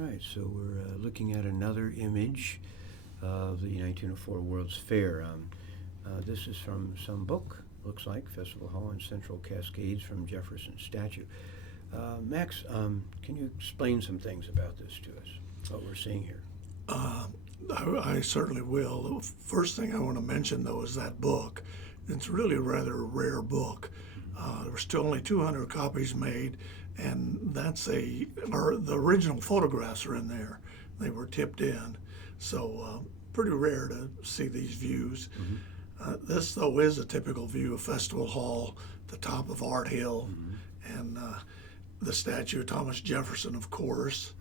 right, so we're looking at another image of the 1904 World's Fair. This is from some book, looks like, Festival Hall and Central Cascades from Jefferson Statue. Max, can you explain some things about this to us, what we're seeing here? I certainly will. The first thing I want to mention, though, is that book. It's really a rather rare book. There were still only 200 copies made, and the original photographs are in there. They were tipped in, so pretty rare to see these views. This, though, is a typical view of Festival Hall, the top of Art Hill, and the statue of Thomas Jefferson, of course.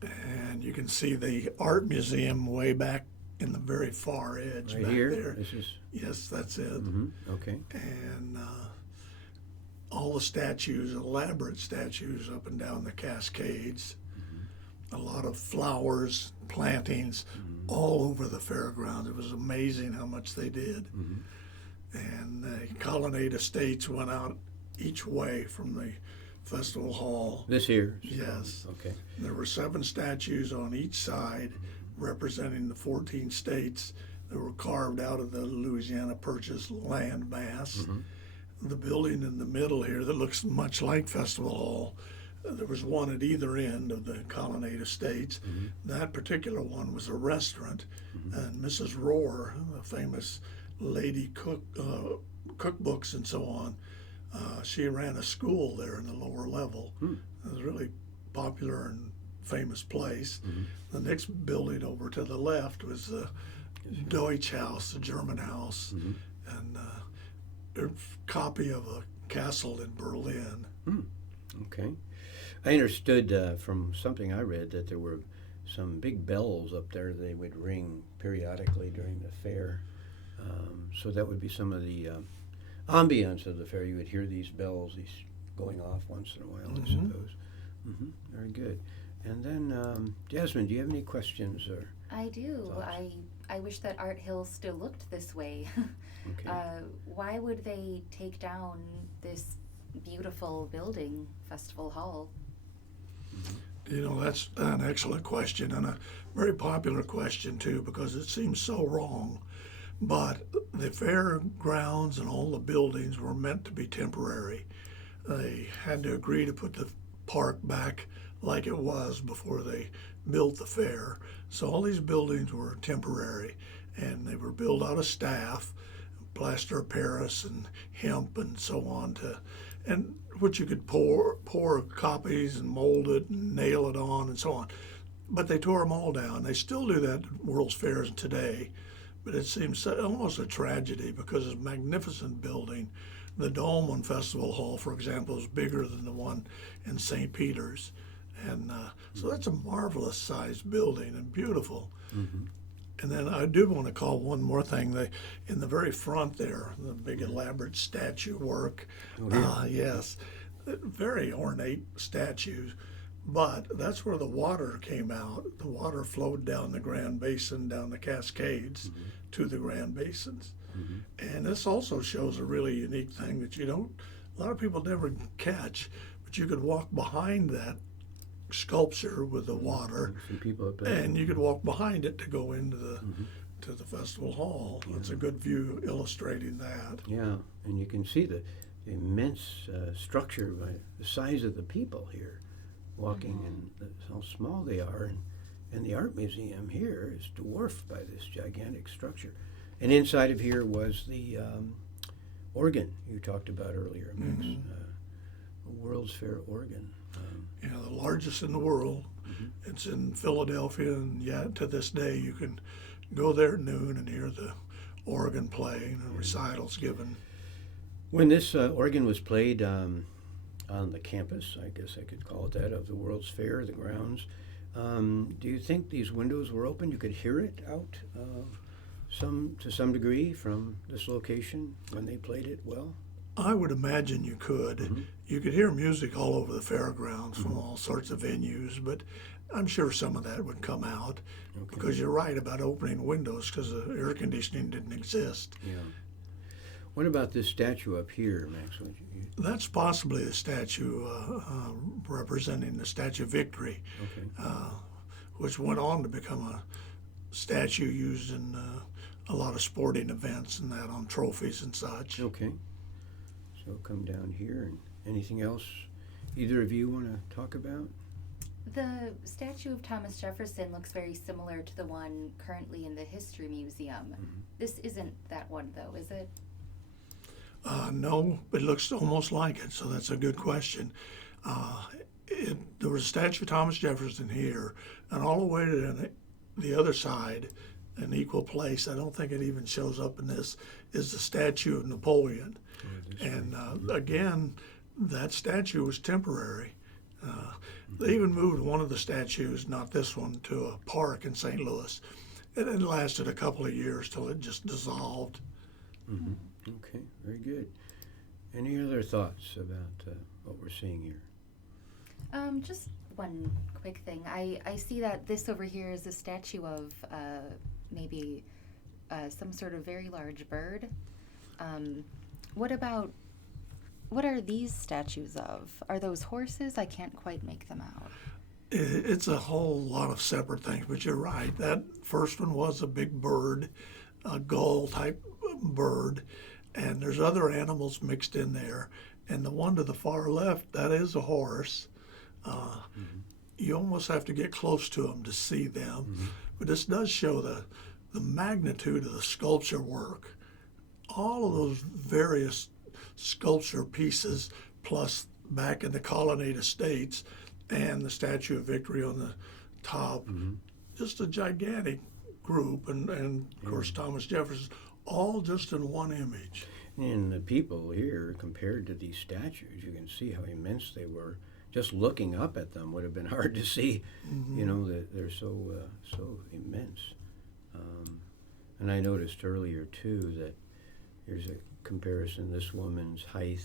And you can see the art museum way back in the very far edge Right back here? there. This is, Yes, that's it. okay. And all the statues, elaborate statues up and down the Cascades. A lot of flowers, plantings, all over the fairgrounds. It was amazing how much they did. And the Colonnade Estates went out each way from the Festival Hall. This here? Yes. Okay. There were 7 statues on each side representing the 14 states that were carved out of the Louisiana Purchase land mass. The building in the middle here that looks much like Festival Hall, there was one at either end of the Colonnade Estates. That particular one was a restaurant, and Mrs. Rohr, the famous lady cook, cookbooks and so on, she ran a school there in the lower level. It was a really popular and famous place. The next building over to the left was the Deutsch House, the German house, and a copy of a castle in Berlin. Okay. I understood from something I read that there were some big bells up there they would ring periodically during the fair. So that would be some of the ambience of the fair. You would hear these bells, these going off once in a while, I suppose. Very good. And then, Jasmine, do you have any questions? Or I do. thoughts? I wish that Art Hill still looked this way. Okay. Why would they take down this beautiful building, Festival Hall? You know, that's an excellent question and a very popular question, too, because it seems so wrong. But the fairgrounds and all the buildings were meant to be temporary. They had to agree to put the park back like it was before they built the fair. So all these buildings were temporary, and they were built out of staff, plaster of Paris and hemp and so on, and which you could pour copies and mold it and nail it on and so on. But they tore them all down. They still do that at World's Fairs today, but it seems almost a tragedy because it's a magnificent building. The dome on Festival Hall, for example, is bigger than the one in St. Peter's. And so that's a marvelous sized building and beautiful. And then I do want to call one more thing. In the very front there, the big elaborate statue work. Yes, very ornate statues. But that's where the water came out. The water flowed down the Grand Basin, down the Cascades to the Grand Basins. And this also shows a really unique thing that a lot of people never catch, but you could walk behind that sculpture with the water, Some people up there. and you could walk behind it to go into the Festival Hall. It's a good view illustrating that. Yeah, and you can see the immense structure by the size of the people here walking and how small they are. And the art museum here is dwarfed by this gigantic structure. And inside of here was the organ you talked about earlier, Max. World's Fair organ. The largest in the world. It's in Philadelphia, and to this day you can go there at noon and hear the organ playing and recitals given. When this organ was played on the campus, I guess I could call it that, of the World's Fair, the grounds, do you think these windows were open? You could hear it out to some degree from this location when they played it well? I would imagine you could. You could hear music all over the fairgrounds from all sorts of venues, but I'm sure some of that would come out because you're right about opening windows because the air conditioning didn't exist. Yeah. What about this statue up here, Max? That's possibly a statue representing the Statue of Victory, Okay. which went on to become a statue used in a lot of sporting events and that on trophies and such. Okay. So come down here, and anything else either of you want to talk about? The statue of Thomas Jefferson looks very similar to the one currently in the History Museum. Mm-hmm. This isn't that one, though, is it? No, it looks almost like it, so that's a good question. There was a statue of Thomas Jefferson here, and all the way to the other side, an equal place, I don't think it even shows up in this, is the statue of Napoleon. And again, that statue was temporary. They even moved one of the statues, not this one, to a park in St. Louis. And it lasted a couple of years till it just dissolved. Mm-hmm. Okay, very good. Any other thoughts about what we're seeing here? Just one quick thing. I see that this over here is a statue of maybe some sort of very large bird. What are these statues of? Are those horses? I can't quite make them out. It's a whole lot of separate things, but you're right. That first one was a big bird, a gull type bird, and there's other animals mixed in there. And the one to the far left, that is a horse. You almost have to get close to them to see them. But this does show the magnitude of the sculpture work. All of those various sculpture pieces, plus back in the Colonnade Estates, and the Statue of Victory on the top, just a gigantic group, and of course Thomas Jefferson, all just in one image. And the people here, compared to these statues, you can see how immense they were. Just looking up at them would have been hard to see. You know, that they're so immense. And I noticed earlier too that here's a comparison. This woman's height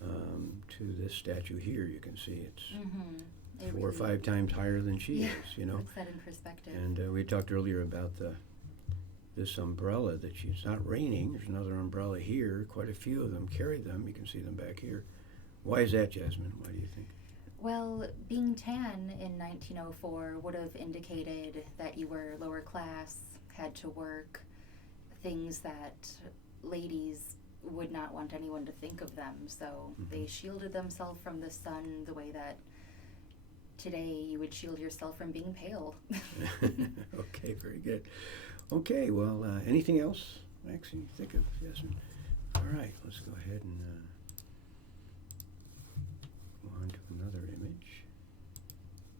to this statue here. You can see it's 4 or 5 times higher than she is. You know, puts that in perspective. and we talked earlier about this umbrella that it's not raining. There's another umbrella here. Quite a few of them carry them. You can see them back here. Why is that, Jasmine? Why do you think? Well, being tan in 1904 would have indicated that you were lower class, had to work, things that ladies would not want anyone to think of them. So they shielded themselves from the sun the way that today you would shield yourself from being pale. Okay, very good. Okay, well, anything else, Max, you think of, Jasmine? All right, let's go ahead and